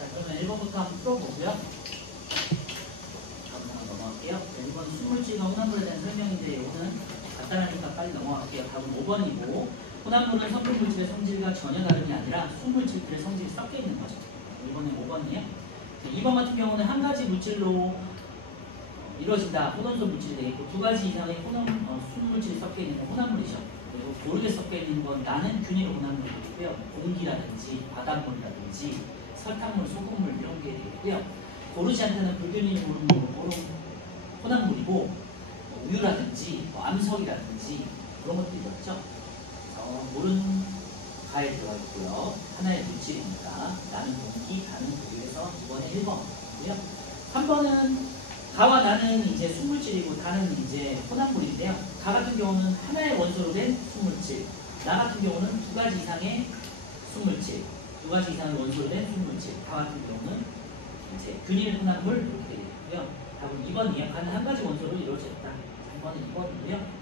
자, 그러면 1번부터 한번 풀어보고요. 다음 넘어갈게요. 1번 순물질과 혼합물에 대한 설명인데 이거는 간단하니까 빨리 넘어갈게요. 답은 5번이고 혼합물은 성분물질의 성질과 전혀 다름이 아니라 순물질들의 성질이 섞여 있는 거죠. 이번에 5번이에요. 2번 같은 경우는 한 가지 물질로 이루어진다. 혼원소 물질이 되겠고 두 가지 이상의 순물질이 섞여 있는 건 혼합물이죠. 그리고 고르게 섞여 있는 건 나는 균일의 혼합물이고요. 공기라든지 바닷물이라든지 설탕물, 소금물 이런 게 되겠고요. 고르지 않다는 불균일 혼합물이고 우유라든지 암석이라든지 그런 것들이 있죠. 물은 가에 들어가 있고요. 하나의 물질이니까 나는 공기, 나는 우유에서 이번에 1번이고요. 3번은 가와 나는 이제 순물질이고 다는 이제 혼합물인데요. 가 같은 경우는 하나의 원소로 된 순물질, 나 같은 경우는 두 가지 이상의 순물질, 두 가지 이상의 원소로 된 순물질, 가 같은 경우는 이제 균일 혼합물 이렇게 되겠고요. 답은 2번이에요. 가는 한 가지 원소로 이루어졌다. 3번은 2번이고요.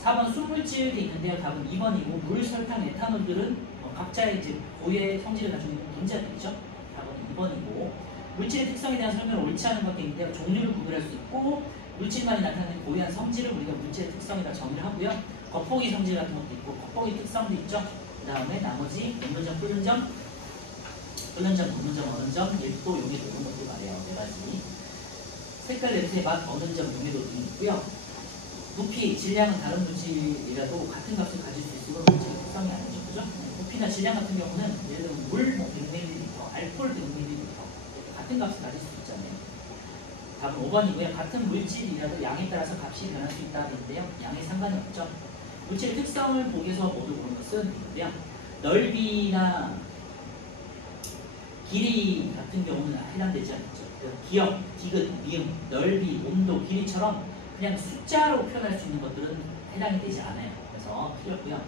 4번 순물질이 있는데요. 답은 2번이고 물, 설탕, 에탄올들은 각자의 이제 고유의 성질을 가지고 있는 분자들이죠. 답은 2번이고 물질의 특성에 대한 설명을 옳지 않은 것도 있는데요. 종류를 구별할 수 있고 물질만이 나타내는 고유한 성질을 우리가 물질의 특성이라 정의를 하고요. 겉보기 성질 같은 것도 있고 겉보기 특성도 있죠. 그 다음에 나머지 녹는 점, 끓는 점, 녹는 점, 어는 점, 밀도, 용해도 이런 것들 말이에요. 4가지. 색깔, 냄새, 맛, 어는 점, 용해도 등이 있고요. 부피, 질량은 다른 물질이라도 같은 값을 가질 수 있으므로 물질의 특성이 아니죠. 그죠? 부피나 질량 같은 경우는 예를 들면 물 100ml, 알코올 100ml 같은 값을 가질 수 있잖아요. 답은 5번이고요. 같은 물질이라도 양에 따라서 값이 변할 수 있다는데요. 양에 상관이 없죠. 물질의 특성을 보기 위해서 모두 보는 것은 있고요. 넓이나 길이 같은 경우는 해당되지 않죠. 기억, 디귿, 미음, 넓이, 온도, 길이처럼 그냥 숫자로 표현할 수 있는 것들은 해당이 되지 않아요. 그래서 틀렸고요.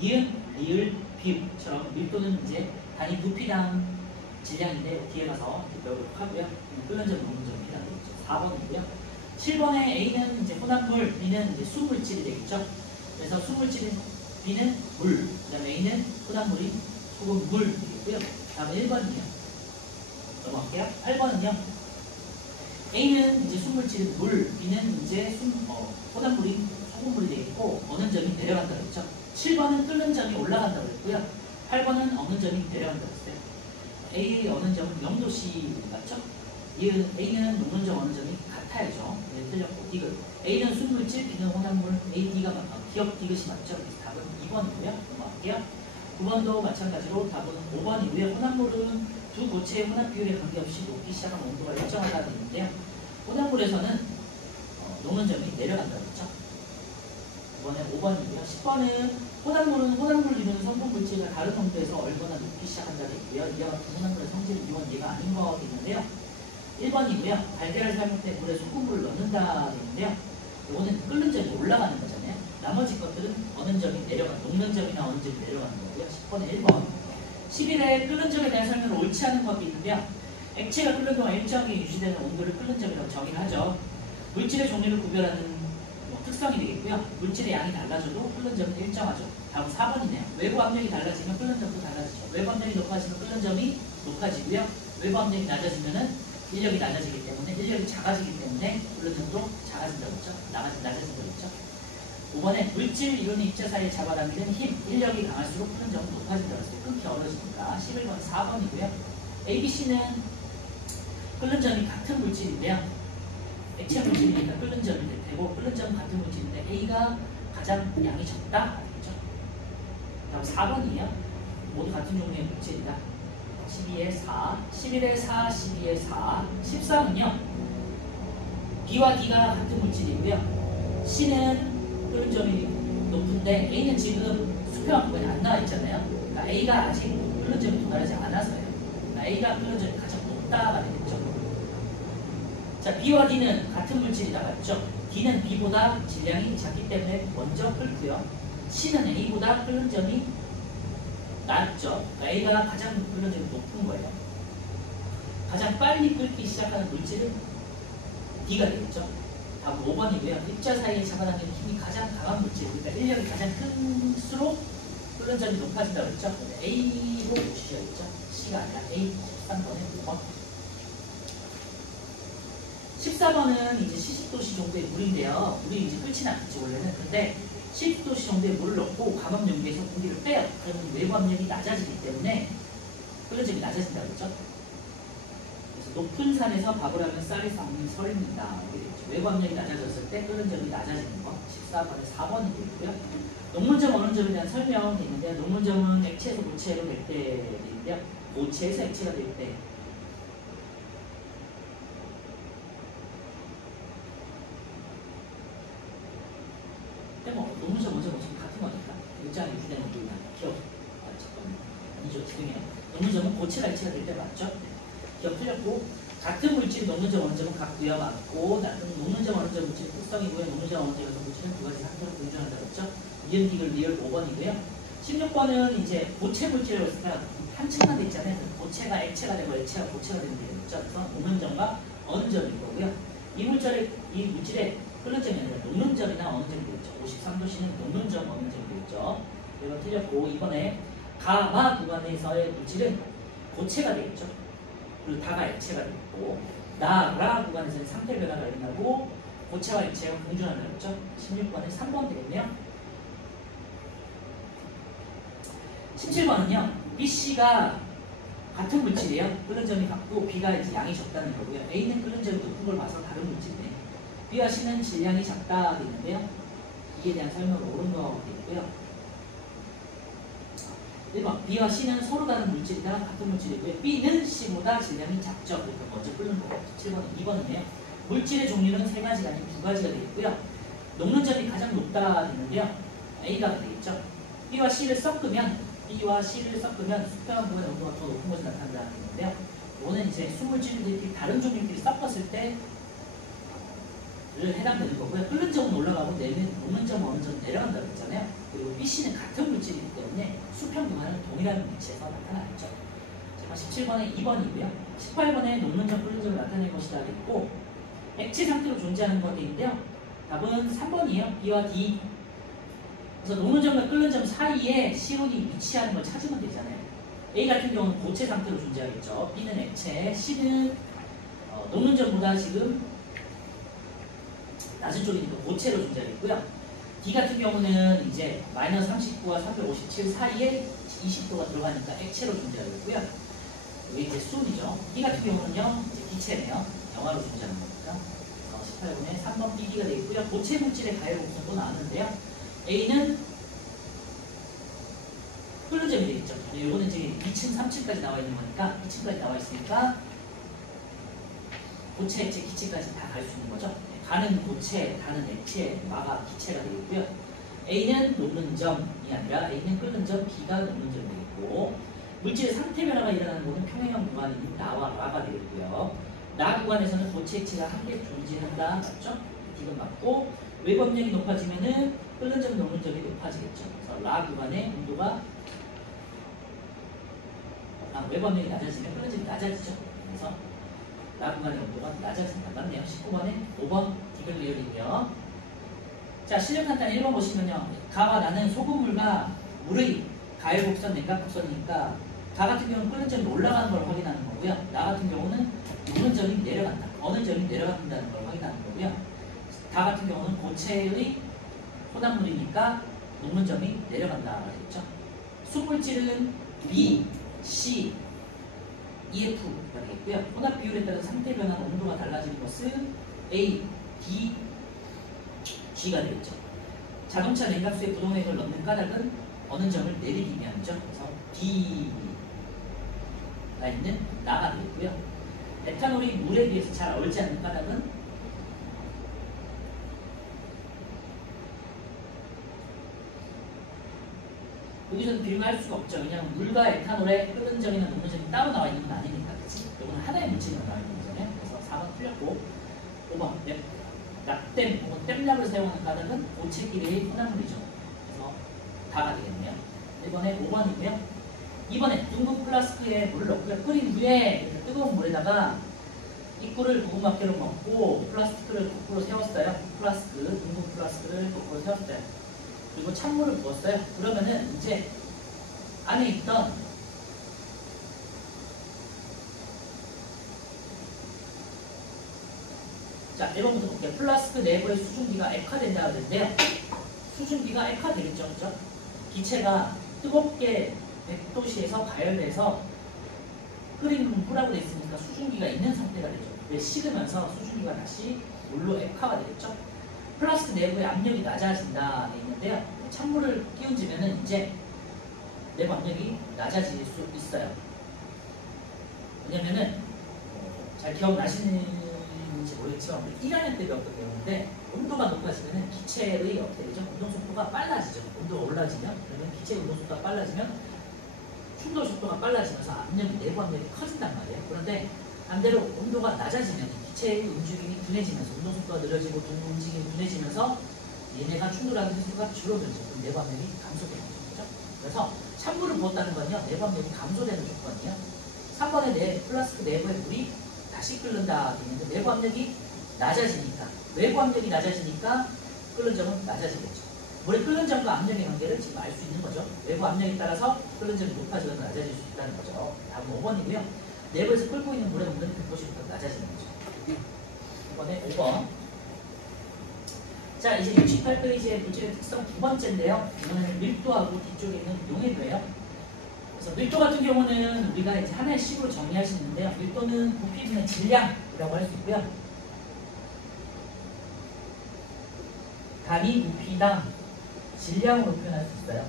니은, 리을, 비읍처럼 밀도는 이제 단위 부피당 질량인데 뒤에 가서 배우도록 하고요. 끓는 점, 녹는 점이 해당되겠죠. 4번이고요. 7번에 A는 이제 혼합물, B는 이제 순물질이 되겠죠. 그래서 순물질인 B는 물, 그 다음에 A는 혼합물인 소금, 물 되겠고요. 다음은 1번이에요. 넘어갈게요. 8번은요. A는 이제 순물질인 물, B는 이제 혼합물인 소금물이 되겠고 어는 점이 내려간다고 했죠. 7번은 끓는 점이 올라간다고 했고요. 8번은 어는 점이 내려간다고 했어요. A의 어는 점은 0도씨 맞죠? A는 녹는 점, 어는 점이 같아야죠. 네, 틀렸고 디귿. A는 순물질, B는 혼합물, A, D가 기억 디귿이 맞죠? 그래서 답은 2번이고요. 넘어갈게요. 9번도 마찬가지로 답은 5번이고요. 혼합물은 두 고체의 혼합 비율에 관계없이 녹기 시작한 온도가 일정하다는 얘기인데요. 혼합물에서는 녹는 점이 내려간다고 했죠. 이번에 5번이고요. 10번은 혼합물은 혼합물 이루는 성분 물질과 다른 온도에서 얼마나 녹기 시작한다고 했고요. 이와 같은 혼합물의 성질은 이건 얘가 아닌 거 있는데요. 1번이고요. 달걀을 삶을 때 물에 소금물을 넣는다 했는데요. 이거는 끓는 점이 올라가는 거잖아요. 나머지 것들은 어는 점이 녹는 점이나 어는 점이 내려가는 거고요. 10번에 1번. 11회 끓는 점에 대한 설명을 옳지 않은 것도 있는데요. 액체가 끓는 동안 일정하게 유지되는 온도를 끓는 점이라고 정의를 하죠. 물질의 종류를 구별하는 특성이 되겠고요. 물질의 양이 달라져도 끓는 점은 일정하죠. 다음 4번이네요. 외부 압력이 달라지면 끓는 점도 달라지죠. 외부 압력이 높아지면 끓는 점이 높아지고요. 외부 압력이 낮아지면은 인력이 낮아지기 때문에 인력이 작아지기 때문에 끓는 점도 작아진다고 했죠. 낮아진다고 했죠. 5번에 물질 이론의 입자 사이에 잡아당기는 힘, 인력이 강할수록 끓는 점은 높아진다고 했어요. 끊기 어려워지니까. 11번 4번이고요. A, B, C는 끓는 점이 같은 물질인데요. 액체 물질이니까 끓는 점이 될 테고 끓는 점은 같은 물질인데 A가 가장 양이 적다? 알겠죠? 다음 4번이에요. 모두 같은 종류의 물질이다. 12에 4, 11에 4, 12에 4, 13은요. B와 D가 같은 물질이고요. C는 끓는 점이 높은데 A는 지금 수평 안 나와 있잖아요. 그러니까 A가 아직 끓는 점이 도달하지 않아서요. 그러니까 A가 끓는 점이 가장 높다가 되겠죠. 자, B와 D는 같은 물질이다 맞죠? D는 B보다 질량이 작기 때문에 먼저 끓고요. C는 A보다 끓는 점이 낮죠. 그러니까 A가 가장 끓는 점이 높은 거예요. 가장 빨리 끓기 시작하는 물질은 D가 되겠죠. 다음 5번이고요. 입자 사이에 잡아당기는 힘이 가장 강한 물질, 그러니까 인력이 가장 클수록 끓는 점이 높아진다고 했죠. A로 보시셔야겠죠. C H가 아니라 A. 13번에 5번. 14번은 이제 70도씨 정도의 물인데요. 물이 이제 끓진 않겠죠, 원래는. 근데 70도씨 정도의 물을 넣고 감압 용기에서 공기를 빼요. 그러면 외부 압력이 낮아지기 때문에 끓는 점이 낮아진다고 했죠. 그래서 높은 산에서 밥을 하면 쌀이 썩는 설입니다. 외부 압력이 낮아졌을 때 끓는 점이 낮아지는 거. 14번에 4번이 되고요. 녹문점, 어는점에 대한 설명이 있는데요. 녹문점은 액체에서 고체로 될 때인데요. 고체에서 액체가 될 때. 근데 뭐 녹문점, 어는점 같은 거니까. 일장에 유지되는 것들이나 기억. 잠깐만. 아니죠, 지금이요. 녹문점은 고체가 액체가 될 때 맞죠? 기억 틀렸고, 같은 물질이 녹문점, 어는점은 같고요, 맞고, 녹문점, 어는점 물질은 특성이고요. 녹문점, 어는점에서 물질은 두 가지 상태로 분류한다고 했죠? 이은, 디귿, 리을 5번이고요. 16번은 이제 고체 물질을 했으니까 한층만 돼 있잖아요. 고체가 액체가 되고 액체가 고체가 되는 게 있죠. 그래서 녹는점과 어는점일 거고요. 이 물질의 끓는 점이 아니라 녹는 점이나 어는 점이 되겠죠. 53도씨는 녹는 점, 어는 점이 되겠죠. 이거 틀렸고, 이번에 가마 구간에서의 물질은 고체가 되겠죠. 그리고 다가 액체가 되겠고, 나라 구간에서는 상태 변화가 일어나고 고체와 액체가 공존한다고 했죠. 16번에 3번 되겠네요. 17번은요. BC가 같은 물질이에요. 끓는 점이 같고 B가 이제 양이 적다는 거고요. A는 끓는 점이 높은 걸 봐서 다른 물질이네. B와 C는 질량이 작다 되는데요. 이에 대한 설명을 옳은 거 되고요. 1번 B와 C는 서로 다른 물질이다. 같은 물질이고요. B는 C보다 질량이 작죠. 그러니까 먼저 끓는 거고. 17번은 2번은요. 물질의 종류는 세 가지가 아닌 두 가지가 되겠고요. 녹는 점이 가장 높다 되는데요. A가 되겠죠. B와 C를 섞으면 수평 부분의 온도가 더 높은 것이 나타난다는 건데요. 이거는 이제 수물질들끼리 다른 종류끼리 섞었을 때를 해당되는 거고요. 끓는 점은 올라가고 녹는 점은 어느 정도 내려간다고 했잖아요. 그리고 BC는 같은 물질이기 때문에 수평 구간은 동일한 위치에서 나타나겠죠. 17번에 2번이고요. 18번에 녹는 점, 끓는 점을 나타낸 것이다 했고, 액체 상태로 존재하는 것인데요. 답은 3번이에요. B와 D. 그래서 녹는 점과 끓는 점 사이에 실온이 위치하는 걸 찾으면 되잖아요. A 같은 경우는 고체 상태로 존재하겠죠. B는 액체, C는 녹는 점보다 지금 낮은 쪽이니까 고체로 존재하겠고요. D 같은 경우는 이제 마이너스 39와 357 사이에 20도가 들어가니까 액체로 존재하겠고요. 이게 이제 수온이죠. D 같은 경우는요, 이제 기체네요. 영하로 존재하는 거니까. 18번에 3번 BD가 되겠고요. 고체 물질의 가해로 우선 또 나왔는데요. A는 끓는 점이 되겠죠. 이거는 이제 2층, 3층까지 나와 있는 거니까 2층까지 나와 있으니까 고체, 액체, 기체까지 다 갈 수 있는 거죠. 가는 고체, 가는 액체, 마가 기체가 되겠고요. A는 녹는 점이 아니라 A는 끓는 점, B가 녹는 점이 되겠고, 물질의 상태 변화가 일어나는 곳은 평행형 구간인 나와 라가 되겠고요. 나 구간에서는 고체, 액체가 함께 존재한다. 맞죠? D가 맞고, 외부 압력이 높아지면은 끓는 점, 녹는 점이 높아지겠죠. 그래서 라 구간의 온도가 외부 압력이 낮아지면 끓는 점이 낮아지죠. 그래서 라 구간의 온도가 낮아진다. 맞네요. 19번에 5번 디귿 리얼이고요. 자, 실력 간단 1번 보시면요. 가와 나는 소금물과 물의 가열 곡선, 냉각 곡선이니까 가 같은 경우는 끓는 점이 올라가는 걸 확인하는 거고요. 나 같은 경우는 녹는 점이 내려간다. 어느 점이 내려간다는 걸 확인하는 거고요. 다 같은 경우는 고체의 혼합물이니까 녹는 점이 내려간다. 그랬죠. 수물질은 B, C, EF가 되겠고요. 혼합 비율에 따른 상태 변화 온도가 달라지는 것은 A, D, G가 되겠죠. 자동차 냉각수에 부동액을 넣는 까닭은 어느 점을 내리기 위함이죠. 그래서 D가 있는 나가 되겠고요. 에탄올이 물에 비해서 잘 얼지 않는 까닭은 여기서는 비교할 수가 없죠. 왜냐하면 물과 에탄올의 끓는 점이나 녹는 점이 따로 나와 있는 건 아니니까. 그치? 이거는 하나의 물질만 나와 있는 거잖아요. 그래서 4번 틀렸고 5번 납땜 혹은 땜약을 사용하는 까닭은 고체끼리의 혼합물이죠. 그래서 다가 되겠네요. 1번에 5번이고요. 2번에 둥근 플라스크에 물을 넣고 끓인 후에 뜨거운 물에다가 이 꿀을 고구마깨로 먹고 플라스틱을 거꾸로 세웠어요. 둥근 플라스크를 거꾸로 세웠어요. 그리고 찬물을 부었어요. 그러면은 이제 안에 있던 자, 1번부터 볼게요. 플라스크 내부의 수증기가 액화된다 그랬는데요. 수증기가 액화되겠죠, 그죠? 기체가 뜨겁게 100도씨에서 가열돼서 끓인 물하고 돼 있으니까 수증기가 있는 상태가 되죠. 근데 식으면서 수증기가 다시 물로 액화가 되겠죠. 플라스크 내부의 압력이 낮아진다 돼 있는데요. 찬물을 끼얹으면은 이제 내부 압력이 낮아질 수 있어요. 왜냐면은 잘 기억나시는지 모르겠지만 우리 1학년 때 배웠던 내용인데 온도가 높아지면 기체의 어떻게 되죠? 운동 속도가 빨라지죠. 온도가 올라지면 그러면 기체의 운동 속도가 빨라지면 충돌 속도가 빨라지면서 압력이 내부 압력이 커진단 말이에요. 그런데 반대로 온도가 낮아지면 기체의 움직임이 둔해지면서 운동 속도가 느려지고 움직임이 둔해지면서 얘네가 충돌하는 횟수가 줄어들죠. 그럼 내부 압력이 감소되는 거죠. 그래서 찬물을 부었다는 건요. 내부 압력이 감소되는 조건이에요. 3번에 플라스크 내부의 물이 다시 끓는다 되는데 내부 압력이 낮아지니까 외부 압력이 낮아지니까 끓는 점은 낮아지겠죠. 물의 끓는 점과 압력의 관계를 지금 알 수 있는 거죠. 외부 압력에 따라서 끓는 점이 높아지거나 낮아질 수 있다는 거죠. 다음 5번이고요. 내부에서 끓고 있는 물의 온도는 100도씨부터 낮아지는 거죠. 이번에 5번. 자, 이제 68페이지의 물질의 특성 두 번째인데요. 이번에는 밀도하고 뒤쪽에 있는 용해도예요. 그래서 밀도 같은 경우는 우리가 이제 하나의 식으로 정의할 수 있는데요. 밀도는 부피분의 질량이라고 할 수 있고요. 단위 부피당 질량으로 표현할 수 있어요.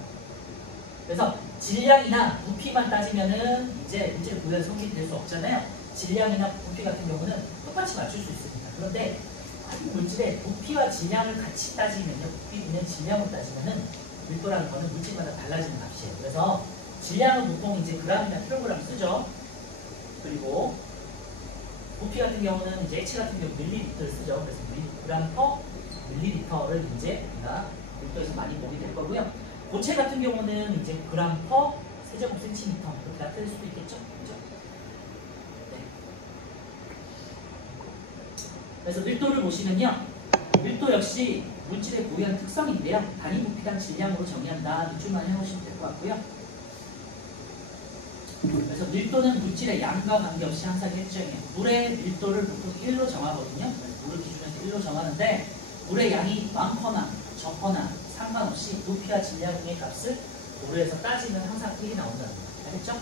그래서 질량이나 부피만 따지면은 이제 문제 구현 성립이 될 수 없잖아요. 질량이나 부피 같은 경우는 똑같이 맞출 수 있습니다. 그런데 한 물질의 부피와 질량을 같이 따지면요. 부피분의 질량으로 따지면은 밀도라는 거는 물질마다 달라지는 값이에요. 그래서 질량은 보통 이제 그램이나 킬로그램 쓰죠. 그리고 부피 같은 경우는 이제 액체 같은 경우 밀리리터를 쓰죠. 그래서 밀리그램 퍼 밀리리터를 이제 우리가 밀도에서 많이 보게 될 거고요. 고체 같은 경우는 이제 그램 퍼 세제곱 센티미터 그렇게 나타낼 수도 있겠죠. 그렇죠? 네. 그래서 밀도를 보시면요. 밀도 역시 물질의 고유한 특성인데요. 단위 부피당 질량으로 정의한다. 이줄만 해놓으시면 될 것 같고요. 그래서 밀도는 물질의 양과 관계없이 항상 일정해요. 물의 밀도를 보통 1로 정하거든요. 물을 기준해서 1로 정하는데 물의 양이 많거나 적거나 상관없이 부피와 질량의 값을 고려해서 따지면 항상 1이 나온다는 거예요. 알겠죠?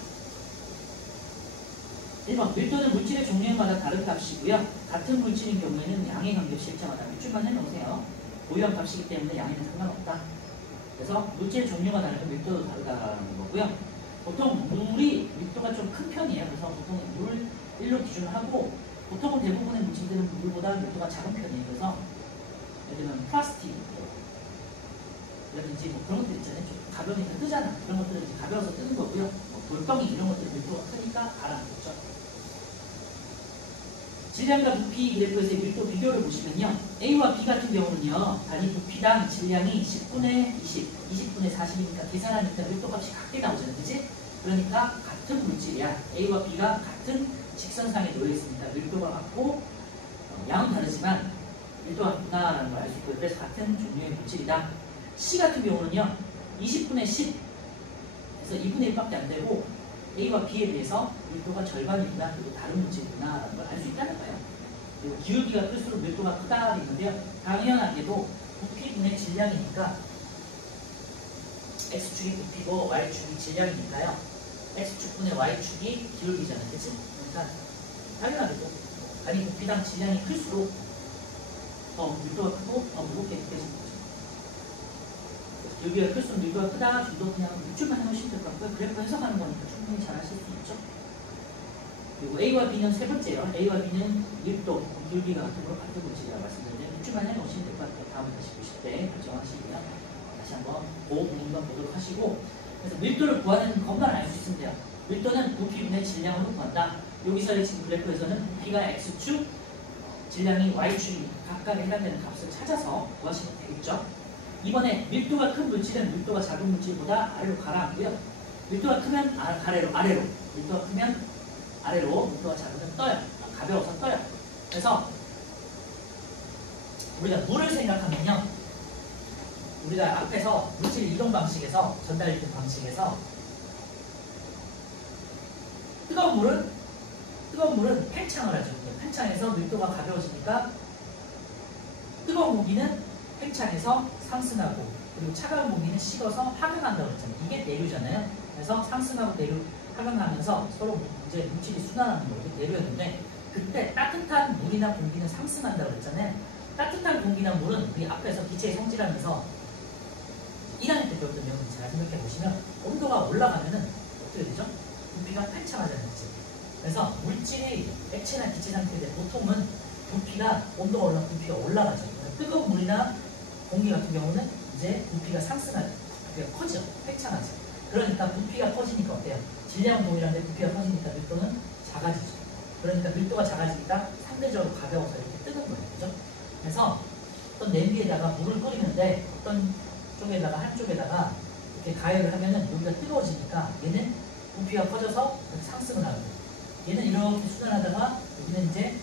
1번 밀도는 물질의 종류마다 다른 값이고요. 같은 물질인 경우에는 양에 관계없이 일정하다. 밑줄만 해놓으세요. 고유한 값이기 때문에 양에는 상관없다. 그래서 물질의 종류가 다르면 밀도도 다르다는 거고요. 보통 물이 밀도가 좀 큰 편이에요. 그래서 보통 물 1로 기준하고 보통은 대부분의 물질들은 물보다 밀도가 작은 편이에요. 그래서 예를 들면 플라스틱 라든지 뭐 그런 것들 있잖아요. 좀 가벼우니까 뜨잖아. 그런 것들은 이제 가벼워서 뜨는 거고요. 뭐 돌덩이 이런 것들은 밀도가 크니까 가라앉겠죠. 질량과 부피 그래프에서의 밀도 비교를 보시면요. A와 B 같은 경우는요. 단위 부피당 질량이 10분의 20, 20분의 40이니까 계산하니까 밀도값이 같게 나오잖아요. 그치? 그러니까 같은 물질이야. A와 B가 같은 직선상에 놓여 있으니까 밀도가 같고 양은 다르지만 밀도가 같구나라는 걸 알 수 있고요. 그래서 같은 종류의 물질이다. C 같은 경우는요. 20분의 10 그래서 2분의 1밖에 안 되고 A와 B에 비해서 밀도가 절반이구나, 그리고 다른 물질이구나라는 걸 알 수 있다는 거예요. 그리고 기울기가 클수록 밀도가 크다 있는데요. 당연하게도 부피분의 질량이니까 X축이 부피고 Y축이 질량이니까요. X축분의 Y축이 기울기잖아요. 그치? 그러니까 당연하게도 아니 부피당 질량이 클수록 더 밀도가 크고 더 무겁게 느껴지는 거죠. 기울기가 클수록 밀도가 크다 정도 그냥 밑줄만 해놓으시면 될 것 같고요. 그래프 해석하는 거니까 충분히 잘 하실 수 있죠. 그리고 A와 B는 세 번째요. A와 B는 밀도, 기울기가 같은 거 같은 물질이라고 말씀드렸는데 밑줄만 해놓으시면 될 것 같아요. 다음에 다시 보실 때 결정하시고요. 다시 한번 보호 부분만 보도록 하시고 그래서 밀도를 구하는 것만 알 수 있으면 돼요. 밀도는 부피분의 질량으로 구한다. 여기서의 지금 그래프에서는 부피가 X축, 질량이 Y축이 각각에 해당되는 값을 찾아서 구하시면 되겠죠. 이번에 밀도가 큰 물질은 밀도가 작은 물질보다 아래로 가라앉고요. 밀도가 크면 아래로, 밀도가 크면 아래로, 밀도가 작으면 떠요. 가벼워서 떠요. 그래서 우리가 물을 생각하면요. 우리가 앞에서 물질 이동 방식에서 전달된 방식에서 뜨거운 물은 팽창을 하죠. 팽창해서 밀도가 가벼워지니까 뜨거운 공기는 팽창해서 상승하고, 그리고 차가운 공기는 식어서 하강한다고 했잖아요. 이게 대류잖아요. 그래서 상승하고 대류, 하강하면서 서로 이제 물질이 순환하는 거고 대류였는데, 그때 따뜻한 물이나 공기는 상승한다고 했잖아요. 따뜻한 공기나 물은 우리 앞에서 기체의 성질하면서 1학년 때 배웠던 내용을 잘 생각해 보시면 온도가 올라가면은 어떻게 되죠? 부피가 팽창하잖아요. 그치? 그래서 물질이 액체나 기체 상태인데 보통은 부피가, 온도가 올라가면 부피가 올라가죠. 뜨거운 물이나 공기 같은 경우는 이제 부피가 상승하죠. 부피가 커지죠. 팽창하죠. 그러니까 부피가 커지니까 어때요? 질량은 동일한데 부피가 커지니까 밀도는 작아지죠. 그러니까 밀도가 작아지니까 상대적으로 가벼워서 이렇게 뜨는 거예요. 그죠? 그래서 어떤 냄비에다가 물을 끓이는데 어떤 쪽에다가 한쪽에다가 이렇게 가열을 하면은 여기가 뜨거워지니까 얘는 부피가 커져서 상승을 하는 거예요. 얘는 이렇게 순환하다가 여기는 이제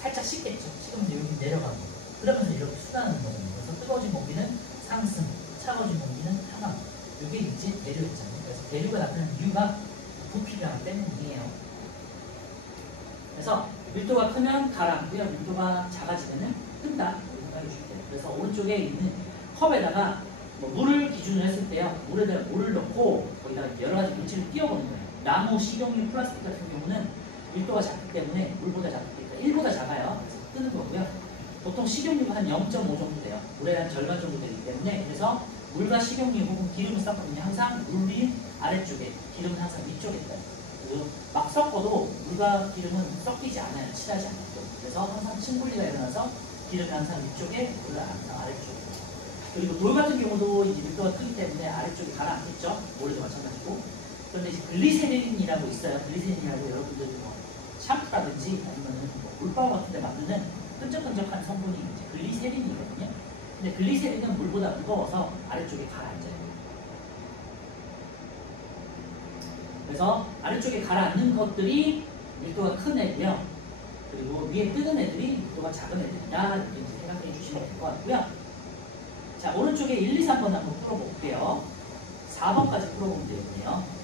살짝 식겠죠. 식으면 이제 여기 내려가고, 그러면서 이렇게 순환하는 거거든요. 그래서 뜨거워진 공기는 상승, 차가워진 공기는 하강. 이게 이제 대류였잖아요. 그래서 대류가 나타나는 이유가 부피량 때문이에요. 그래서 밀도가 크면 가라앉고요. 밀도가 작아지면은 뜬다. 이렇게 생각해 주시면 돼요. 그래서 오른쪽에 있는 컵에다가 뭐 물을 기준으로 했을 때요. 물에다가 물을 넣고 거기다가 여러 가지 물질을 띄워보는 거예요. 나무, 식용유, 플라스틱 같은 경우는 밀도가 작기 때문에 물보다 작으니까 1보다 작아요. 그래서 뜨는 거고요. 보통 식용유가 한 0.5 정도 돼요. 물의 한 절반 정도 되기 때문에, 그래서 물과 식용유 혹은 기름을 섞으면 항상 물 위 아래쪽에, 기름은 항상 위쪽에 떠요. 그리고 막 섞어도 물과 기름은 섞이지 않아요. 칠하지 않고. 그래서 항상 침분리가 일어나서 기름이 항상 위쪽에, 물은 항상 아래쪽에. 그리고 돌 같은 경우도 이제 밀도가 크기 때문에 아래쪽에 가라앉겠죠. 모래도 마찬가지고. 그런데 이제 글리세린이라고 있어요. 글리세린이라고 여러분들 뭐 샴푸라든지 아니면은 뭐 물방울 같은 데 만드는 끈적끈적한 성분이 이제 글리세린이거든요. 근데 글리세린은 물보다 무거워서 아래쪽에 가라앉아요. 그래서 아래쪽에 가라앉는 것들이 밀도가 큰 애고요. 그리고 위에 뜨는 애들이 밀도가 작은 애들이다. 이렇게 생각해 주시면 될 것 같고요. 자, 오른쪽에 1, 2, 3번 한번 풀어볼게요. 4번까지 풀어보면 되겠네요.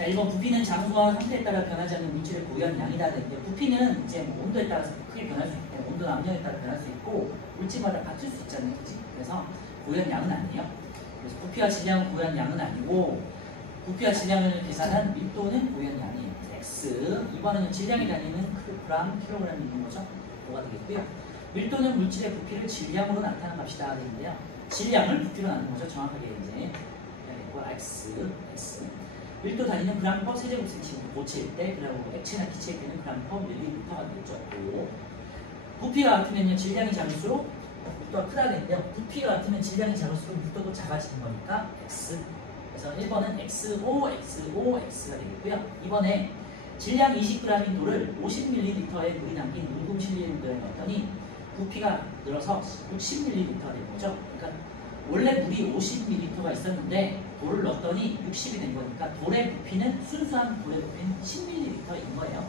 자, 1번 부피는 장소와 상태에 따라 변하지 않는 물질의 고유한 양이다. 근데 부피는 이제 뭐 온도에 따라서 크게 변할 수 있기 때문에 온도나 압력에 따라 변할 수 있고 물질마다 같을 수 있잖아요. 그치? 그래서 고유한 양은 아니에요. 그래서 부피와 질량은 고유한 양은 아니고 부피와 질량을 계산한 밀도는 고유한 양이에요. X. 2번은 질량이 다니는 그램, 킬로그램이 있는 거죠. 뭐가 되겠고요. 밀도는 물질의 부피를 질량으로 나타난 값이다. 되는데요. 질량을 부피로 나누는 거죠. 정확하게 이제 x 밀도 단위는 그램/세제곱센티미터 고체일 때, 그리고 액체나 기체일 때는 그램/밀리리터가 되겠죠. 5. 부피가 같으면요 질량이 작을수록 밀도가 크다겠는데요. 부피가 같으면 질량이 작을수록 밀도도 작아지는 거니까 x. 그래서 1번은 XOX가 되겠고요. 2번에 질량 20g인 돌을 50ml의 물이 담긴 묽은 실리인더에 넣었더니 부피가 늘어서 60ml가 된 거죠. 그러니까 원래 물이 50ml가 있었는데 돌을 넣었더니 60이 된 거니까 돌의 부피는 순수한 돌의 부피는 10ml인 거예요.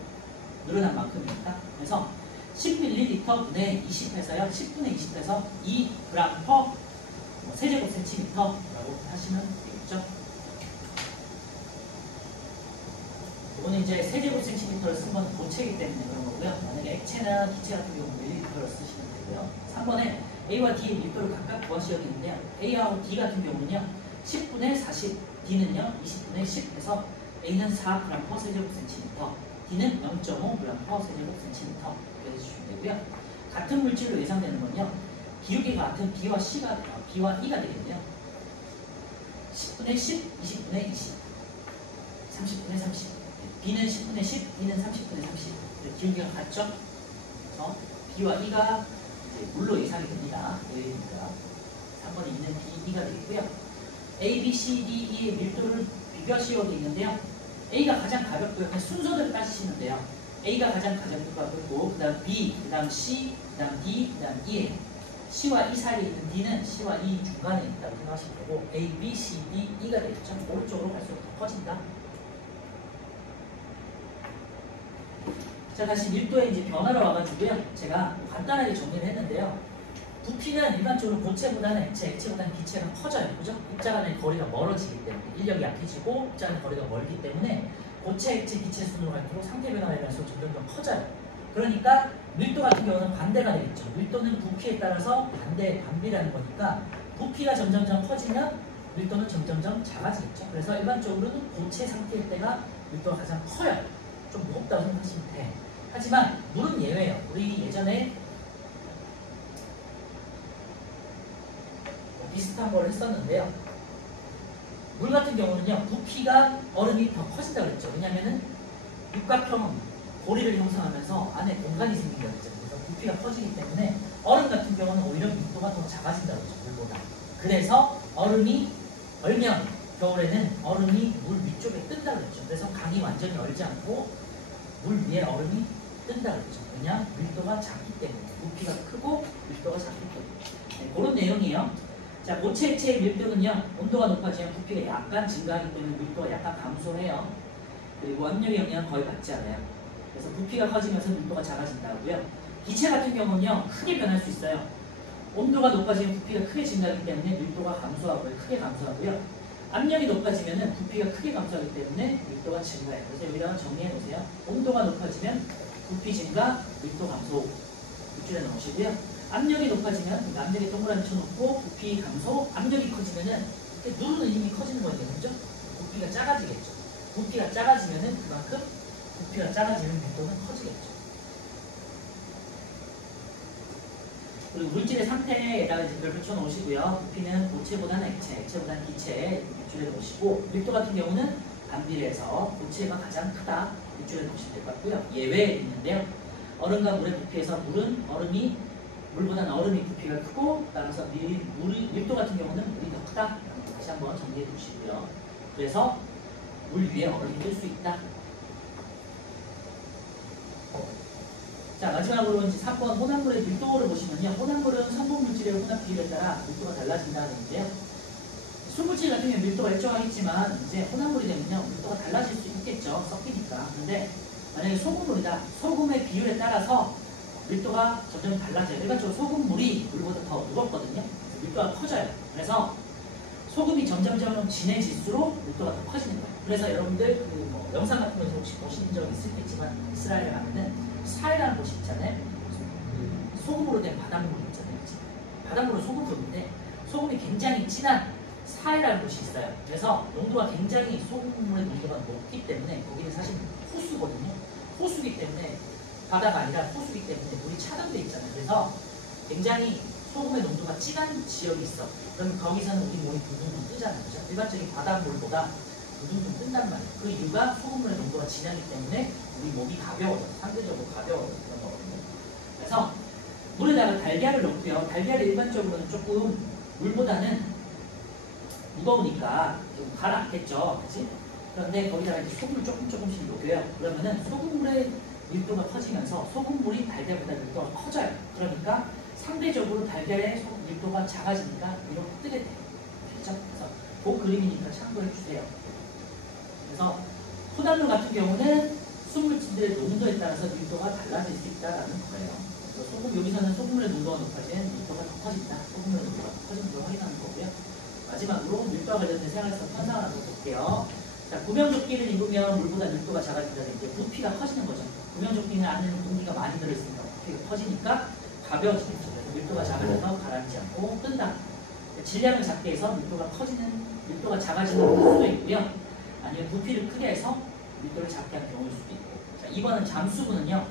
늘어난 만큼이니까. 그래서 10ml 분의 20해서요. 10분의 20해서 2g/세제곱센티미터라고 하시면 되겠죠. 이거는 이제 세제곱센티미터를 쓴 건 고체이기 때문에 그런 거고요. 만약에 액체나 기체 같은 경우는 밀리리터를 쓰시면 되고요. 3번에 A와 D의 밀도를 각각 구하시게 있는데요. A하고 D 같은 경우는요. 10분의 40, D는요. 20분의 10 해서 A는 4g/세제곱센티미터, D는 0.5g/세제곱센티미터 이렇게 해주시면 되고요. 같은 물질로 예상되는 건요. 기울기가 같은 B와 E가 되겠네요. 10분의 10, 20분의 20, 30분의 30. B는 10분의 10, D는 30분의 30. 기울기가 같죠? 그래서 B와 E가 물로 예상이 됩니다. A입니다. 3번에 있는 B, E가 되겠고요. A, B, C, D, E의 밀도를 비교하시려고 되어 있는데요. A가 가장 가볍고요. 그냥 순서대로 따지시면 돼요. A가 가장 가볍고, 그 다음 B, 그 다음 C, 그 다음 D, 그 다음 E예요. C와 E 사이에 있는 D는 C와 E 중간에 있다고 생각하시면 되고, A, B, C, D, E가 되겠죠. 오른쪽으로 갈수록 더 커진다. 자, 다시 밀도의 이제 변화로 와가지고요. 제가 간단하게 정리를 했는데요. 부피는 일반적으로 고체보다는 액체보다는 기체가 커져요. 그죠? 입자 간의 거리가 멀어지기 때문에, 인력이 약해지고 입자 간의 거리가 멀기 때문에 고체, 액체, 기체 순으로 갈수록 상태 변화가 일어날수록 점점 더 커져요. 그러니까 밀도 같은 경우는 반대가 되겠죠. 밀도는 부피에 따라서 반비라는 거니까 부피가 점점점 커지면 밀도는 점점점 작아지겠죠. 그래서 일반적으로는 고체 상태일 때가 밀도가 가장 커요. 좀 무겁다고 생각하시면 돼. 하지만 물은 예외예요. 우리 예전에 비슷한 걸 했었는데요. 물 같은 경우는요. 부피가 얼음이 더 커진다고 그랬죠. 왜냐면은 육각형 고리를 형성하면서 안에 공간이 생긴다고 했잖아요. 그래서 부피가 커지기 때문에 얼음 같은 경우는 오히려 밀도가 더 작아진다고 했죠. 물보다. 그래서 얼음이 얼면 겨울에는 얼음이 물 위쪽에 뜬다고 했죠. 그래서 강이 완전히 얼지 않고 물 위에 얼음이 뜬다고 했죠. 왜냐? 밀도가 작기 때문에. 부피가 크고 밀도가 작기 때문에. 네, 그런 내용이에요. 자, 고체 액체의 밀도는요. 온도가 높아지면 부피가 약간 증가하기 때문에 밀도가 약간 감소해요. 그리고 압력의 영향은 거의 받지 않아요. 그래서 부피가 커지면서 밀도가 작아진다고요. 기체 같은 경우는요. 크게 변할 수 있어요. 온도가 높아지면 부피가 크게 증가하기 때문에 밀도가 감소하고요. 크게 감소하고요. 압력이 높아지면 부피가 크게 감소하기 때문에 밀도가 증가해요. 그래서 여기다가 정리해 놓으세요. 온도가 높아지면 부피 증가, 밀도 감소. 밑줄에 넣으시고요. 압력이 높아지면 압력에 동그라미 쳐놓고 부피 감소, 압력이 커지면은 누르는 힘이 커지는 거예요. 그죠? 부피가 작아지겠죠. 부피가 작아지면은 그만큼 부피가 작아지는 밀도는 커지겠죠. 그리고 물질의 상태에다가 이제 별 붙여놓으시고요. 부피는 고체보다는 액체, 액체보다는 기체 밑줄에 놓으시고, 밀도 같은 경우는 반비례해서 고체가 가장 크다 밑줄에 놓으시면 될 것 같고요. 예외 있는데요. 얼음과 물의 부피에서 물보다는 얼음이 부피가 크고, 따라서 밀도 같은 경우는 물이 더 크다. 다시 한번 정리해 두시고요. 그래서 물 위에 얼음이 뜰 수 있다. 자, 마지막으로 이제 3번 혼합물의 밀도를 보시면요. 혼합물은 성분 물질의 혼합 비율에 따라 밀도가 달라진다는 건데요. 수물질 같은 경우는 밀도가 일정하겠지만 이제 혼합물이 되면요. 밀도가 달라질 수 있겠죠. 섞이니까. 근데 만약에 소금물이다. 소금의 비율에 따라서 밀도가 점점 달라져요. 일반적으로 소금물이 물보다 더 무겁거든요. 밀도가 커져요. 그래서 소금이 점점 진해질수록 밀도가 더 커지는 거예요. 그래서 여러분들 영상 같은 거 혹시 보신 적 있겠지만 이스라엘에 가면은 사해라는 곳이 있잖아요. 소금으로 된 바닷물이 있잖아요. 바닷물은 소금물인데 소금이 굉장히 진한 사해라는 곳이 있어요. 그래서 농도가 굉장히 소금물의 농도가 높기 때문에 거기는 사실 호수거든요. 호수기 때문에 바다가 아니라 호수기 때문에 물이 차단되어 있잖아요. 그래서 굉장히 소금의 농도가 진한 지역이 있어. 그럼 거기서는 우리 몸이 둥둥둥 뜨잖아요. 그죠? 일반적인 바닷물보다 둥둥둥 뜬단 말이에요. 그 이유가 소금물의 농도가 진하기 때문에 우리 몸이 가벼워요. 상대적으로 가벼워요. 그런 거거든요. 그래서 물에다가 달걀을 넣고요. 달걀이 일반적으로는 조금 물보다는 무거우니까 좀 가라앉겠죠. 그치? 그런데 거기다가 이제 소금을 조금씩 녹여요. 그러면은 소금물의 밀도가 커지면서 소금물이 달걀보다 밀도가 커져요. 그러니까 상대적으로 달걀의 밀도가 작아지니까 위로 뜨게 돼요. 그렇죠? 그래서 그 그림이니까 참고해 주세요. 그래서 소단물 같은 경우는 수물질들의 농도에 따라서 밀도가 달라질 수 있다는 거예요. 그래서 소금, 여기서는 소금물의 농도가 높아지면 밀도가 더 커진다. 소금물의 농도가 더 커지는 걸 확인하는 거고요. 마지막으로 밀도와 관련된 생활성 현상을 한번 볼게요. 자, 구명조끼를 입으면 물보다 밀도가 작아진다는 게 부피가 커지는 거죠. 구명조끼는 안에는 공기가 많이 들어있으니까 부피가 커지니까 가벼워지겠죠. 그래서 밀도가 작아져서 가라앉지 않고 뜬다. 질량을 작게 해서 밀도가 작아지는 수도 있고요. 아니면 부피를 크게 해서 밀도를 작게 한 경우일 수도 있고. 자, 2번은 잠수부는요.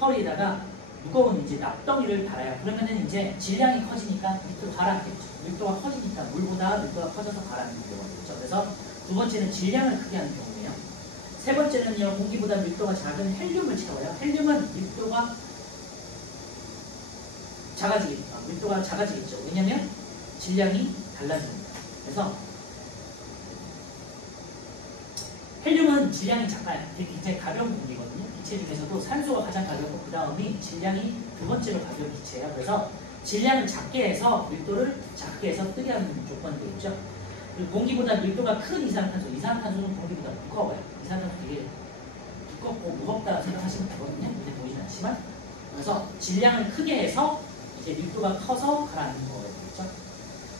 허리에다가 무거운 이제 납덩이를 달아요. 그러면은 이제 질량이 커지니까 밑으로 가라앉겠죠. 밀도가 커지니까 물보다 밀도가 커져서 가라앉는 경우가 있죠. 그래서 두 번째는 질량을 크게 하는 경우예요. 세 번째는요. 공기보다 밀도가 작은 헬륨을 채워요. 헬륨은 밀도가 작아지겠죠. 왜냐면 질량이 달라집니다. 그래서 헬륨은 질량이 작아요. 굉장히 가벼운 공기거든요. 기체 중에서도 산소가 가장 가볍고 그 다음이 질량이 두 번째로 가벼운 기체예요. 그래서 질량을 작게 해서 밀도를 작게 해서 뜨게 하는 조건이 되겠죠. 그리고 공기보다 밀도가 큰 이산화탄소는 공기보다 무거워요. 이산화탄소 되게 두껍고 무겁다 생각하시면 되거든요. 이제 보이진 않지만. 그래서 질량을 크게 해서 이제 밀도가 커서 가라앉는 거가 되겠죠.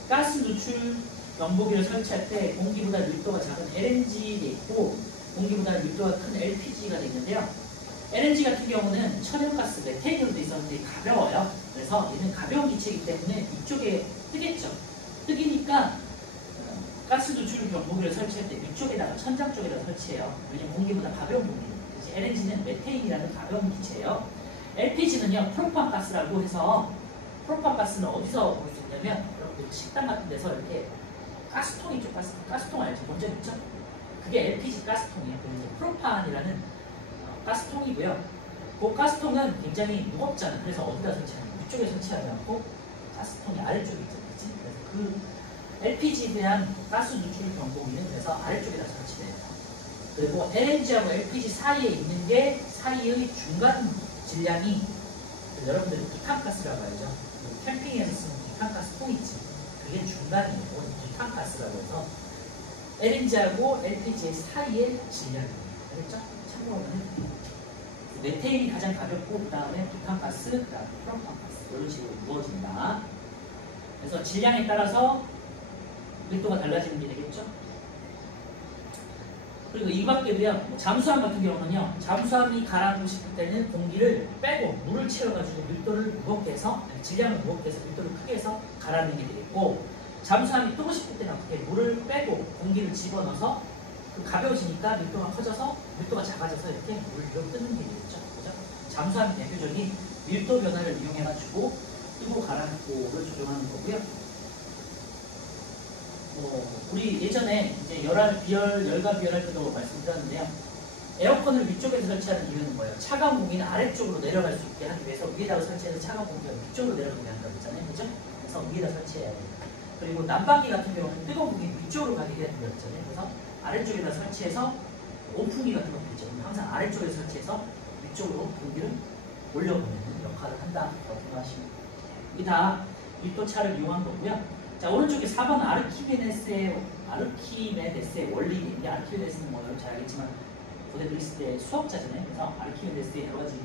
가스 누출 경보기를 설치할 때 공기보다 밀도가 작은 LNG가 있고 공기보다 밀도가 큰 LPG가 있는데요. LNG 같은 경우는 천연가스, 메테인으로 되어 있었는데 가벼워요. 그래서 얘는 가벼운 기체이기 때문에 위쪽에 뜨겠죠. 뜨기니까 가스 누출 경보기를 설치할 때 위쪽에다가 천장 쪽에다 설치해요. 왜냐면 공기보다 가벼운 공기입니다. LNG는 메테인이라는 가벼운 기체예요. LPG는요 프로판가스라고 해서 프로판가스는 어디서 볼 수 있냐면 여러분들 식당 같은 데서 이렇게 가스통 있죠. 가스통 알죠? 본 적 있죠? 그게 LPG 가스통이에요. 그리고 프로판이라는 가스통이고요. 그 가스통은 굉장히 무겁잖아요. 그래서 어디다 설치하냐면 위쪽에 설치하지 않고 가스통이 아래쪽에 있죠. 그치? 그래서 그 LPG에 대한 가스 누출 경보기는 그래서 아래쪽에다 설치돼요. 그리고 LNG하고 LPG 사이에 있는 게 사이의 중간 질량이 여러분들이 기탄가스라고 알죠? 캠핑에서 쓰는 기탄가스 통 있지. 그게 중간이에요. 기탄가스라고 해서 LNG하고 LPG의 사이의 질량입니다. 알겠죠? 참고하면 메테인이 가장 가볍고 그 다음에 기탄가스, 그 다음에 프로판가스 이런 식으로 무거워진다. 그래서 질량에 따라서 밀도가 달라지는 게 되겠죠? 그리고 이 밖에도요, 잠수함 같은 경우는요, 잠수함이 가라앉고 싶을 때는 공기를 빼고 물을 채워가지고 밀도를 무겁게 해서, 질량을 무겁게 해서 밀도를 크게 해서 가라앉는 게 되겠고, 잠수함이 뜨고 싶을 때는 어떻게 물을 빼고 공기를 집어넣어서 그 가벼워지니까 밀도가 커져서 밀도가 작아져서 이렇게 물을 위로 뜨는 게 되겠죠. 그죠? 잠수함이 대표적인 밀도 변화를 이용해가지고 뜨고 가라앉고를 조정하는 거고요. 우리 예전에 이제 열과 비열할 때도 말씀드렸는데요. 에어컨을 위쪽에서 설치하는 이유는 뭐예요? 차가운 공기는 아래쪽으로 내려갈 수 있게 하기 위해서 위에다가 설치해서 차가운 공기가 위쪽으로 내려가게 한다고 했잖아요. 그죠? 그래서 위에다 설치해야 돼요. 그리고 난방기 같은 경우는 뜨거운 공기 위쪽으로 가게 되는 거였잖아요. 그래서 아래쪽에다 설치해서 온풍기 같은 것도 있죠. 항상 아래쪽에 설치해서 위쪽으로 공기를 올려보내는 역할을 한다고 생각하시면 돼요. 이게 다 밀도차를 이용한 거고요. 자, 오른쪽에 4번 아르키메데스의 원리. 이게 아르키메데스는 뭐 여러분 잘 알겠지만 고대 그리스 때 수학자잖아요. 그래서 아르키메데스의 여러 가지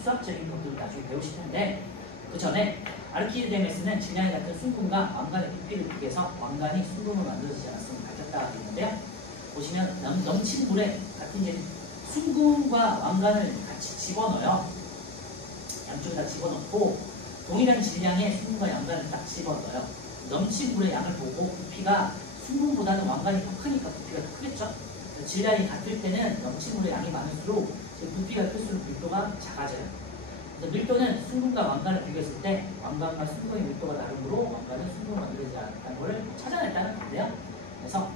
수학적인 것들을 나중에 배우실 텐데 그 전에 아르키메데스는 질량이 같은 순금과 왕관의 부피를 비교해서 왕관이 순금으로 만들어지지 않았음을 밝혔다고 되어 있는데요. 보시면 넘친 물에 같은 이제 순금과 왕관을 같이 집어넣어요. 양쪽에다 집어넣고 동일한 질량의 순금과 왕관을 딱 집어넣어요. 넘친 물의 양을 보고 부피가 순금보다는 왕관이 더 크니까 부피가 더 크겠죠? 질량이 같을 때는 넘친 물의 양이 많을수록 부피가 클수록 밀도가 작아져요. 그래서 밀도는 순금과 왕관을 비교했을 때 왕관과 순금의 밀도가 다르므로 왕관은 순금을 만들지 않았다는 걸 찾아냈다는 건데요. 그래서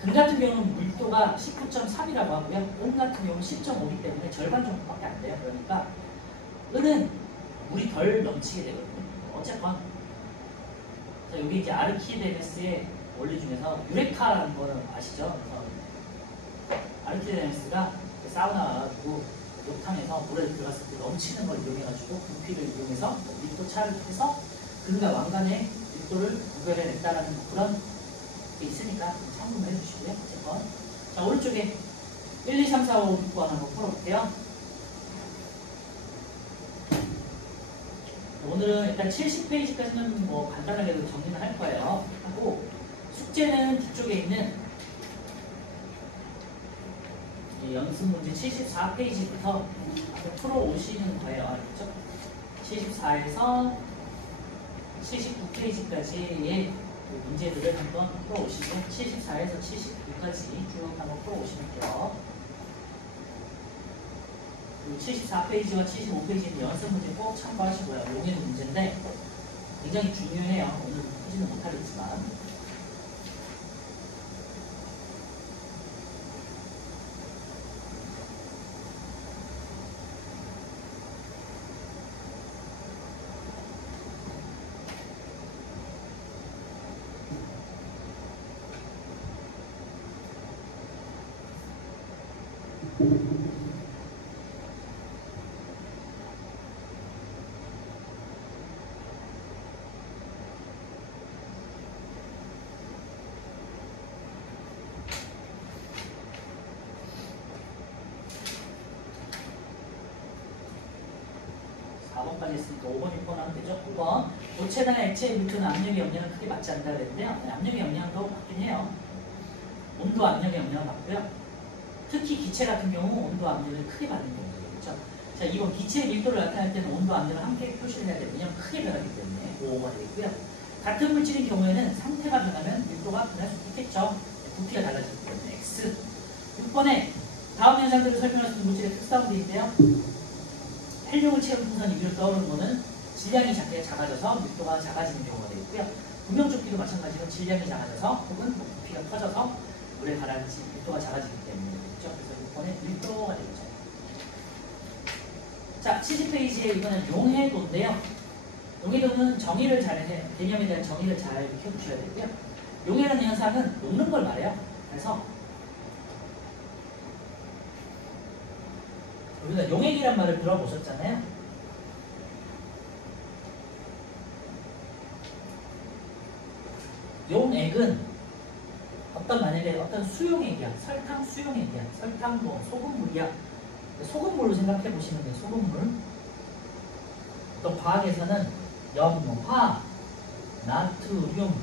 금 같은 경우는 밀도가 19.3이라고 하고요. 은 같은 경우는 10.5이기 때문에 절반 정도밖에 안 돼요. 그러니까 은은 물이 덜 넘치게 되거든요. 어쨌건 자, 여기 이제 아르키메데스의 원리 중에서 유레카라는 거는 아시죠? 그래서 아르키메데스가 사우나 와가지고 욕탕에서 물에 들어갔을 때 넘치는 걸 이용해가지고 부피를 이용해서 밀도 차를 해서 금과 왕관의 밀도를 구별해냈다라는 그런 게 있으니까 참고해 주시고요. 어쨌건 자, 오른쪽에 1, 2, 3, 4, 5, 6번 한번 풀어볼게요. 오늘은 일단 70페이지까지는 뭐 간단하게 정리를 할 거예요. 하고 숙제는 뒤쪽에 있는 연습 문제 74페이지부터 풀어오시는 거예요. 그렇죠? 74에서 79페이지까지의 문제들을 한번 풀어오시고 74에서 79까지 쭉 한번 풀어오시면 돼요. 74페이지와 75페이지는 연습 문제 꼭 참고하시고요. 용해도 문제인데 굉장히 중요해요. 오늘 푸지는 못하겠지만. 까지 했으니까 5번, 6번 하면 되죠. 9번. 고체나 액체의 밀도는 압력의 영향을 크게 받지 않는다 그랬는데요. 네, 압력의 영향도 받긴 해요. 온도 압력의 영향을 받고요. 특히 기체 같은 경우 온도 압력을 크게 받는 경우가 있죠. 자, 이번 기체의 밀도를 나타낼 때는 온도 압력을 함께 표시를 해야 돼요. 왜냐하면 크게 변하기 때문에 5가 되겠고요. 같은 물질인 경우에는 상태가 변하면 밀도가 변할 수 있겠죠. 부피가 달라지기 때문에 X. 6번에 다음 현상들을 설명할 수 있는 물질의 특성들인데요. 헬륨을 채운 풍선 위로 떠오르는 것은 질량이 작아져서 밀도가 작아지는 경우가 되겠고요. 구명조끼도 마찬가지로 질량이 작아져서 혹은 부피가 커져서 물에 가라앉지 밀도가 작아지기 때문에 그렇죠. 그래서 6번에 밀도가 되겠죠. 자, 70페이지에 이거는 용해도인데요. 용해도는 정의를 잘해, 개념에 대한 정의를 잘 익혀주셔야 되고요. 용해라는 현상은 녹는 걸 말해요. 그래서 우리가 용액이란 말을 들어보셨잖아요. 용액은 만약에 어떤 수용액이야. 설탕 수용액이야. 설탕 뭐 소금물이야. 소금물로 생각해 보시면 돼요. 소금물. 또 과학에서는 염, 화, 나트륨,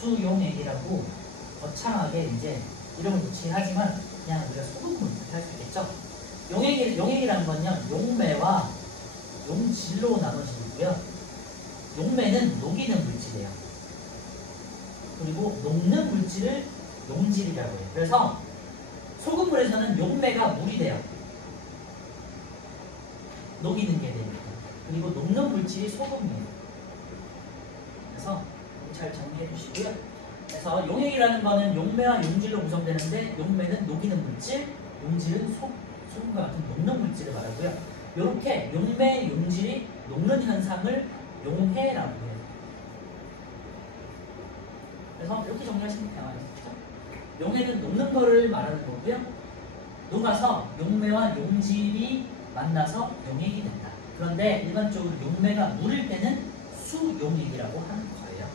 수용액이라고 거창하게 이제 이름을 붙이긴 하지만 그냥 우리가 소금물 이렇게 할 수 있겠죠. 용액이라는 건요, 용매와 용질로 나눠지고요. 용매는 녹이는 물질이에요. 그리고 녹는 물질을 용질이라고 해요. 그래서 소금물에서는 용매가 물이 돼요. 녹이는 게 되니까. 그리고 녹는 물질이 소금이에요. 그래서 잘 정리해 주시고요. 그래서 용액이라는 거는 용매와 용질로 구성되는데 용매는 녹이는 물질, 용질은 소금과 같은 녹는 물질을 말하고요. 이렇게 용매, 용질이 녹는 현상을 용해라고 해요. 그래서 이렇게 정리하시면 돼요. 용해는 녹는 거를 말하는 거고요. 녹아서 용매와 용질이 만나서 용액이 된다. 그런데 일반적으로 용매가 물일 때는 수용액이라고 하는 거예요.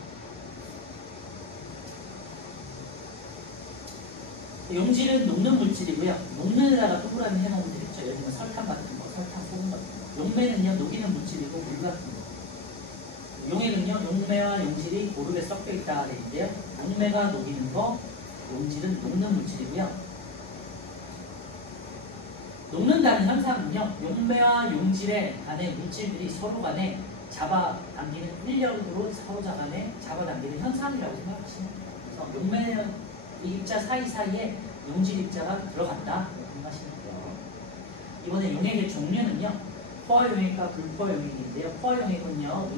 용질은 녹는 물질이고요. 녹는데다가 동그라미 해놓으면 되겠죠. 예를 들면 설탕 같은 거, 설탕, 소금 같은 거. 용매는요, 녹이는 물질이고 물 같은 거. 용액은요, 용매와 용질이 고르게 섞여 있다 되는데요. 용매가 녹이는 거, 용질은 녹는 물질이고요. 녹는다는 현상은요, 용매와 용질의 간의 물질들이 서로 간에 잡아당기는 인력으로 서로 간에 잡아당기는 현상이라고 생각하시면 돼요. 그래서 용매 입자 사이사이에 용질 입자가 들어간다 생각하시면 돼요. 이번에 용액의 종류는요. 포화 용액과 불포화 용액인데요. 포화 용액은요.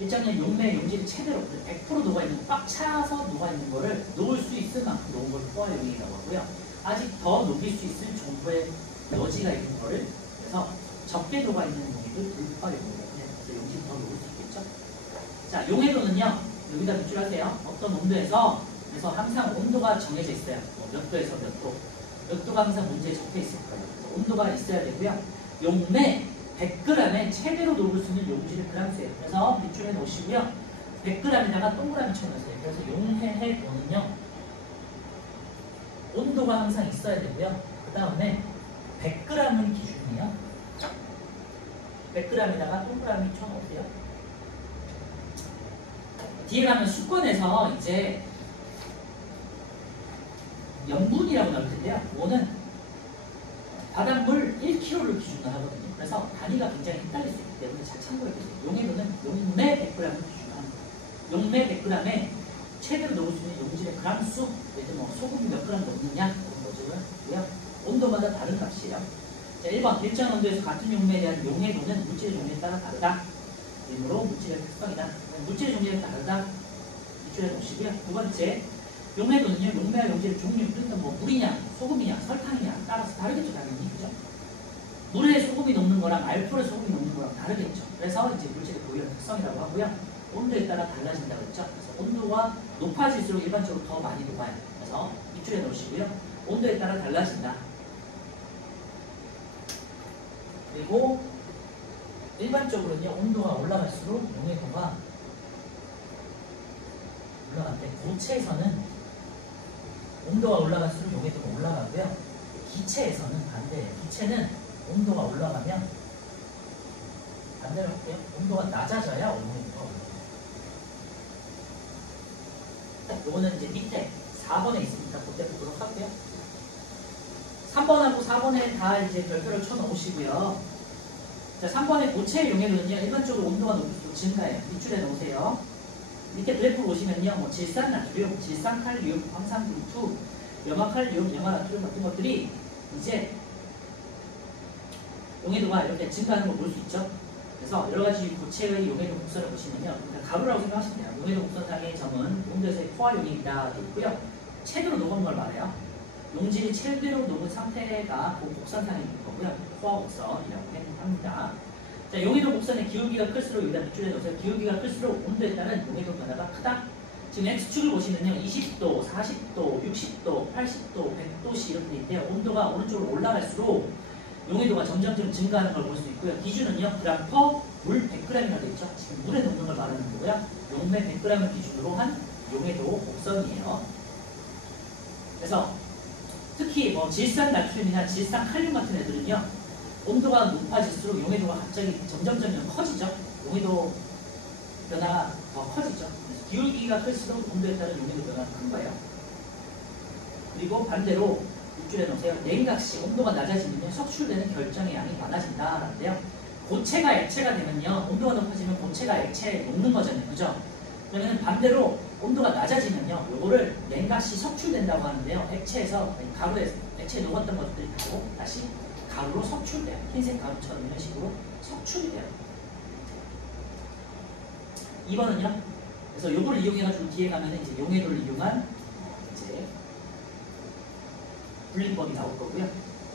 일단은 용매 용질이 최대로 100% 녹아있는 꽉 차서 녹아있는 거를 녹을 수 있을 만큼 녹은 걸 포화 용액이라고 하고요. 아직 더 녹일 수 있을 정도의 여지가 있는 거를 그래서 적게 녹아있는 용액을 불포화 용액이라고 해요. 그래서 용질이 더 녹을 수 있겠죠. 자, 용해도는요. 여기다 밑줄하세요. 어떤 온도에서 그래서 항상 온도가 정해져 있어요. 몇 도에서 몇 도. 몇 도가 항상 문제에 적혀 있을 거예요. 그래서 온도가 있어야 되고요. 용매 100g에 최대로 녹을 수 있는 용질을 그람수예요. 그래서 밑줄에 놓으시고요. 100g에다가 동그라미 쳐놓으세요. 그래서 용해도는요. 온도가 항상 있어야 되고요. 그 다음에 100g은 기준이에요. 100g에다가 동그라미 쳐놓으세요. 뒤에 가면 수권에서 이제 염분이라고 나올 텐데요. 이거는 바닷물 1kg를 기준으로 하거든요. 그래서 단위가 굉장히 헷갈릴 수 있기 때문에 잘 참고해 주세요. 용해도는 용매 100g을 기준으로 합니다. 용매 100g에 최대로 녹을 수 있는 용질의 그람수, 예를 들어 뭐 소금이 몇 그램 넣느냐 그런 거고요. 온도마다 다른 값이에요. 자, 1번 일정 온도에서 같은 용매에 대한 용해도는 물질의 종류에 따라 다르다. 이름으로 물질의 특성이다. 물질의 종류에 다르다. 밑줄에 놓으시고요. 두 번째 용매도는요. 용매와 용질의 종류, 그러니까 뭐 물이냐, 소금이냐, 설탕이냐 따라서 다르겠죠, 당연히. 그죠? 물에 소금이 녹는 거랑 알코올에 소금이 녹는 거랑 다르겠죠. 그래서 이제 물질의 고유한 특성이라고 하고요. 온도에 따라 달라진다고 했죠. 그래서 온도가 높아질수록 일반적으로 더 많이 녹아요. 그래서 밑줄에 놓으시고요. 온도에 따라 달라진다. 그리고 일반적으로는요. 온도가 올라갈수록 용해도가 올라가는데 고체에서는 온도가 올라갈수록 용해도가 올라가고요. 기체에서는 반대예요. 기체는 온도가 올라가면 반대로 할게요. 온도가 낮아져야 용해도가 올라가요. 요거는 이제 밑에 4번에 있으니까 그때 보도록 할게요. 3번하고 4번에 다 이제 별표를 쳐 넣으시고요. 자, 3번의 고체의 용해도는요. 일반적으로 온도가 높을수록 증가해요. 밑줄에 놓으세요. 밑에 그래프 보시면요. 뭐 질산나트륨, 질산칼륨, 황산불투, 염화칼륨, 염화나트륨 같은 것들이 이제 용해도가 이렇게 증가하는 걸 볼 수 있죠. 그래서 여러 가지 고체의 용해도 곡선을 보시면요. 그러니까 가루라고 생각하시면 돼요. 용해도 곡선상의 점은 온도에서의 포화 용액이다 되어 있고요. 최대로 녹은 걸 말해요. 용질이 최대로 녹은 상태가 그 곡선상에 있는 거고요. 포화 곡선이라고 합니다. 자, 용해도 곡선의 기울기가 클수록 여기다 밑줄에 넣어서 기울기가 클수록 온도에 따른 용해도 변화가 크다. 지금 X축을 보시면요. 20도, 40도, 60도, 80도, 100도씨 이렇게 돼 있는데요. 온도가 오른쪽으로 올라갈수록 용해도가 점점 증가하는 걸 볼 수 있고요. 기준은요. 그램 퍼 물 100g이라고 되어 있죠. 지금 물에 녹는 걸 말하는 거고요. 용매 100g을 기준으로 한 용해도 곡선이에요. 그래서 특히 뭐 질산 나트륨이나 질산 칼륨 같은 애들은요. 온도가 높아질수록 용해도가 갑자기 점점 커지죠. 용해도 변화가 더 커지죠. 그래서 기울기가 클수록 온도에 따른 용해도 변화가 큰 거예요. 그리고 반대로 밑줄에 놓으세요. 냉각시 온도가 낮아지면 석출되는 결정의 양이 많아진다라는데요. 고체가 액체가 되면요. 온도가 높아지면 고체가 액체에 녹는 거잖아요. 그죠? 그러면 반대로 온도가 낮아지면요. 요거를 냉각시 석출된다고 하는데요. 액체에서 가루에 액체에 녹았던 것들이 다시 가루로 석출돼요. 흰색 가루처럼 이런 식으로 석출이 돼요. 2번은요. 그래서 요걸 이용해가지고 뒤에 가면은 이제 용해도를 이용한 이제 분리법이 나올 거고요.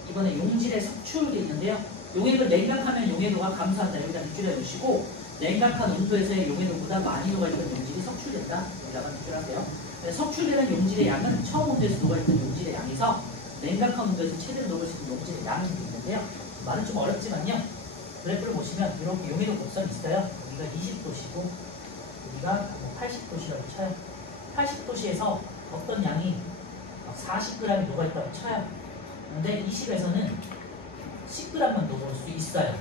이번에 용질의 석출이 있는데요. 용액을 냉각하면 용해도가 감소한다. 여기다 밑줄에 놓으시고 냉각한 온도에서의 용해도보다 많이 녹아있던 용질이 석출된다. 여기다가 밑줄하세요. 석출되는 용질의 양은 처음 온도에서 녹아있던 용질의 양에서 냉각한 온도에서 최대로 녹을 수 있는 용질의 양이 있는데요. 말은 좀 어렵지만요. 그래프를 보시면 이렇게 용해도 곡선이 있어요. 여기가 20도시고 여기가 80도시라고 쳐요. 80도시에서 어떤 양이 40g이 녹아있다고 쳐요. 그런데 이 식에서는 10g만 녹을 수 있어요.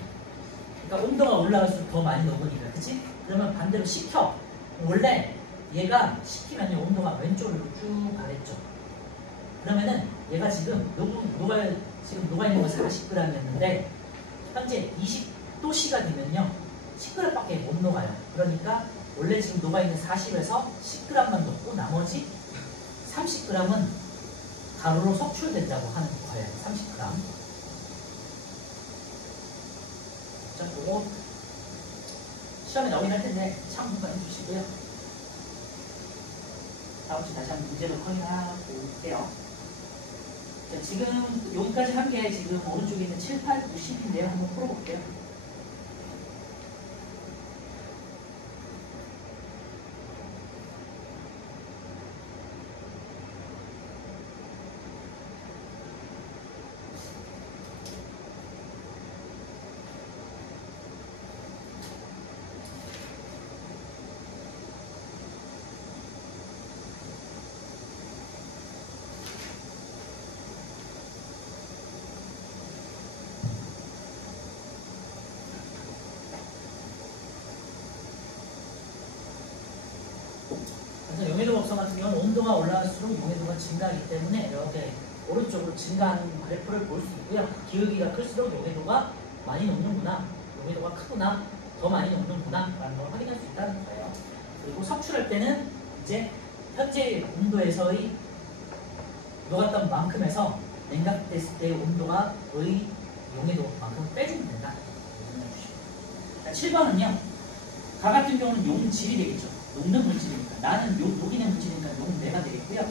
그러니까 온도가 올라갈수록 더 많이 녹으니까, 그치? 그러면 반대로 식혀. 원래 얘가 식히면요 온도가 왼쪽으로 쭉 가겠죠. 그러면은 얘가 지금 녹아있는 건 40g이었는데 현재 20도씨가 되면요 10g밖에 못 녹아요. 그러니까 원래 지금 녹아있는 40에서 10g만 녹고 나머지 30g은 가루로 석출된다고 하는 거예요. 30g. 자, 그거 시험에 나오긴 할 텐데 참고해 주시고요. 다음 주 다시 한번 문제를 확인하고 올게요. 자, 지금 여기까지 한 게 지금 오른쪽에 있는 7, 8, 9, 10인데요. 한번 풀어볼게요. 그래서 용해도 곡선 같은 경우는 온도가 올라갈수록 용해도가 증가하기 때문에 이렇게 오른쪽으로 증가하는 그래프를 볼 수 있고요. 기울기가 클수록 용해도가 많이 녹는구나, 용해도가 크구나, 더 많이 녹는구나 라는 걸 확인할 수 있다는 거예요. 그리고 석출할 때는 이제 현재 온도에서의 녹았던 만큼에서 냉각됐을 때의 온도가 거의 용해도만큼 빼주면 된다. 7번은요. 가 같은 경우는 용질이 되겠죠. 녹는 물질이니까. 나는 녹이는 물질이니까 용내가 되겠고요.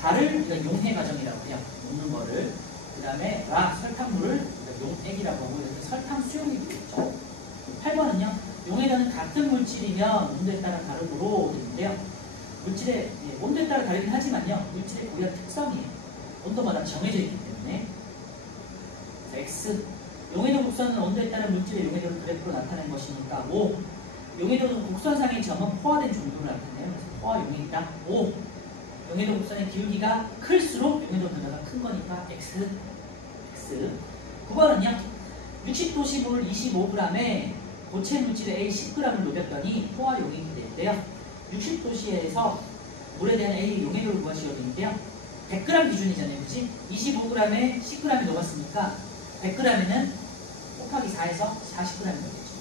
달을 그러니까 용해 과정이라고 해요. 녹는 거를. 그 다음에 설탕물을 그러니까 용액이라고 하고 이렇게 설탕 수용이 되겠죠. 8번은요. 용해도는 같은 물질이면 온도에 따라 다르도록 되는데요. 물질의 온도에 따라 다르긴 하지만요. 물질의 고유한 특성이에요. 온도마다 정해져 있기 때문에. X. 용해도 곡선은 온도에 따른 물질의 용해도를 그래프로 나타낸 것이니까 5. 용해도는 곡선상의 점은 포화된 정도를 나타내요. 그래서 포화 용해이다. 5. 용해도 곡선의 기울기가 클수록 용해도 변화가 큰 거니까 X. 9번은요. 60도씨물 25g에 고체 물질의 A 10g을 녹였더니 포화 용액이 되는데요. 60도씨에서 물에 대한 A 용해도를 구하시려는데요. 100g 기준이잖아요. 그치? 25g에 10g이 녹았으니까 100g에는 곱하기 4에서 40g이 녹겠죠.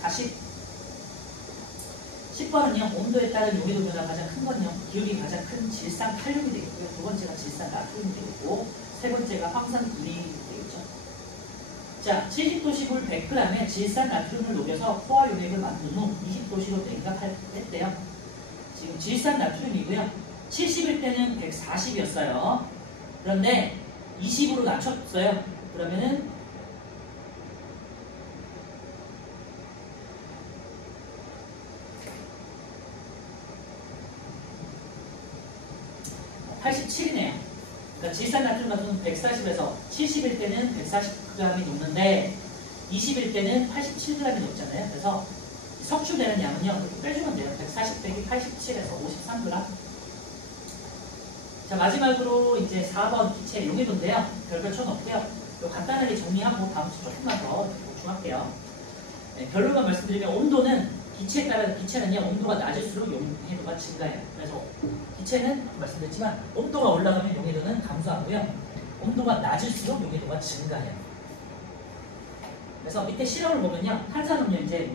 40. 10번은요. 온도에 따른 용해도 변화가 가장 큰 건요. 기울기 가장 큰 질산칼륨이 되겠고요. 두 번째가 질산나트륨이 되겠고 세 번째가 황산분이 되겠죠. 자, 70도씨물 100g에 질산나트륨을 녹여서 포화 용액을 만든 후 20도씨로 냉각했대요. 지금 질산나트륨이고요. 70일 때는 140이었어요. 그런데 20으로 낮췄어요. 그러면은 87이네요. 그러니까 질산나트륨 같은 경우는 140에서 70일 때는 140g이 녹는데 20일 때는 87g이 녹잖아요. 그래서 석출되는 양은요. 빼주면 돼요. 140 빼기 87에서 53g. 자, 마지막으로 이제 4번 기체 용해도인데요. 별별 쳐놓고요. 간단하게 정리하고 다음 주 조금만 더 보충할게요. 네, 결론만 말씀드리면 온도는 기체에 따라 기체는요 온도가 낮을수록 용해도가 증가해요. 그래서 기체는 말씀드렸지만 온도가 올라가면 용해도는 감소하고요. 온도가 낮을수록 용해도가 증가해요. 그래서 밑에 실험을 보면요 탄산음료 이제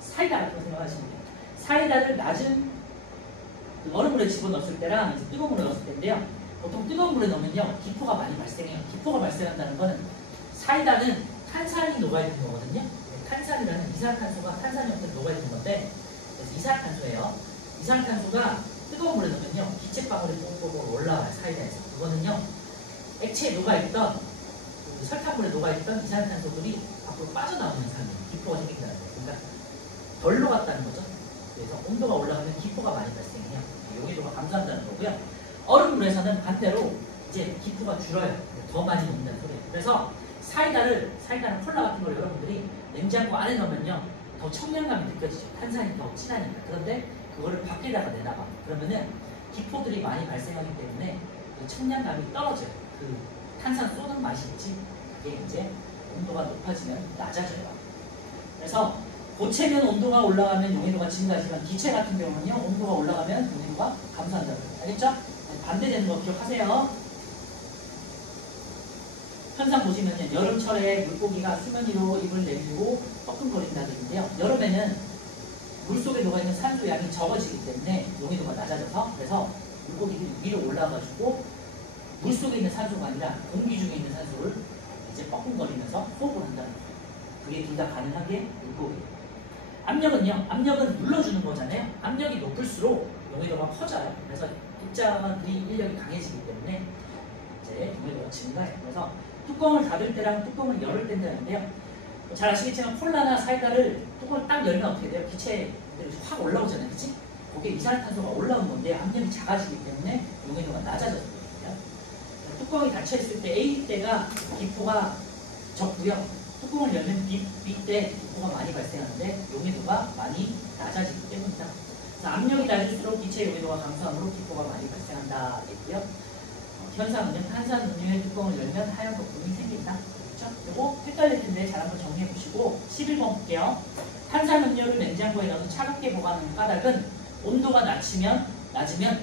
사이다 같은 거 생각하시면 돼요. 사이다를 낮은 얼음물에 집어넣었을 때랑 이제 뜨거운 물에 넣었을 때인데요. 보통 뜨거운 물에 넣으면요 기포가 많이 발생해요. 기포가 발생한다는 거는 사이다는 탄산이 녹아있는 거거든요. 탄산이라는 이산화탄소가 탄산이 없는 녹아있는 건데 그래서 이산화탄소예요. 이산화탄소가 뜨거운 물에 넣으면요 기체방울이 뽀뽀뽀 올라와요. 사이다에서. 그거는요 액체에 녹아있던 설탕물에 녹아있던 이산화탄소들이 밖으로 빠져나오는 현상이에요. 기포가 생긴다는 거예요. 그러니까 덜 녹았다는 거죠. 그래서 온도가 올라가면 기포가 많이 발생해요. 용해도가 감소한다는 거고요. 얼음물에서는 반대로 이제 기포가 줄어요. 더 많이 녹는다는 소리예요. 그래서 사이다는 콜라 같은 걸 여러분들이 냉장고 안에 넣으면요 더 청량감이 느껴지죠. 탄산이 더 진하니까. 그런데 그거를 밖에다가 내다봐. 그러면은 기포들이 많이 발생하기 때문에 그 청량감이 떨어져요. 그 탄산 쏘는 맛이 있지. 그게 이제 온도가 높아지면 낮아져요. 그래서 고체면 온도가 올라가면 용해도가 증가하지만 기체 같은 경우는요 온도가 올라가면 용해도가 감소한다고 해요. 알겠죠? 반대되는 거 기억하세요. 현상 보시면요 여름철에 물고기가 수면 위로 입을 내밀고 뻐끔거린다는데요. 여름에는 물속에 녹아있는 산소 양이 적어지기 때문에 용해도가 낮아져서 그래서 물고기들이 위로 올라가가지고 물 속에 있는 산소가 아니라 공기 중에 있는 산소를 이제 뻐끔거리면서 호흡을 한다는 거예요. 그게 둘 다 가능한 게 물고기예요. 압력은요, 압력은 눌러주는 거잖아요. 압력이 높을수록 용해도가 커져요. 그래서 입자들이 인력이 강해지기 때문에 이제 용해도가 증가해요. 그래서 뚜껑을 닫을 때랑 뚜껑을 열을 때인데요. 잘 아시겠지만 콜라나 사이다를 뚜껑을 딱 열면 어떻게 돼요? 기체에 확 올라오잖아요. 그치? 거기에 이산화탄소가 올라온 건데 압력이 작아지기 때문에 용해도가 낮아졌거든요. 뚜껑이 닫혀있을 때 A대가 기포가 적고요. 뚜껑을 열면 B대 기포가 많이 발생하는데 용해도가 많이 낮아지기 때문이다. 그래서 압력이 낮을수록 기체 용해도가 감소하므로 기포가 많이 발생한다. 겠고요. 현상은요. 탄산음료의 뚜껑을 열면 하얀 거품이 생긴다. 그렇죠? 이거 헷갈릴 텐데 잘 한번 정리해 보시고 11번 볼게요. 탄산음료를 냉장고에 넣어서 차갑게 보관하는 까닭은 온도가 낮으면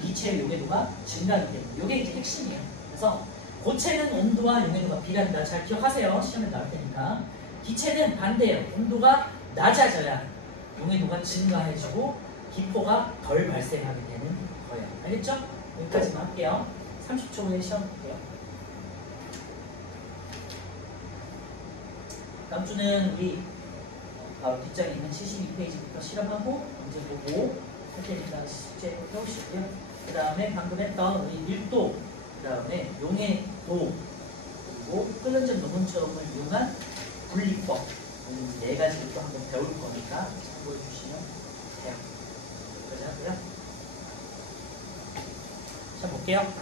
기체의 용해도가 증가하기 때문에 이게 이제 핵심이에요. 그래서 고체는 온도와 용해도가 비례한다. 잘 기억하세요. 시험에 나올 테니까. 기체는 반대예요. 온도가 낮아져야 용해도가 증가해지고 기포가 덜 발생하게 되는 거예요. 알겠죠? 여기까지만 할게요. 30초 후에 시험 볼게요. 다음 주는 우리 바로 뒷장에 있는 72페이지부터 실험하고 문제 보고 할 테니까 숙제 해오시고요. 그 다음에 방금 했던 우리 밀도, 그 다음에 용해도, 그리고 끓는 점 녹음점을 이용한 분리법, 이 네 가지를 또 한번 배울 거니까 참고해 주시면 돼요. 여기까지 하고요. 시험 볼게요.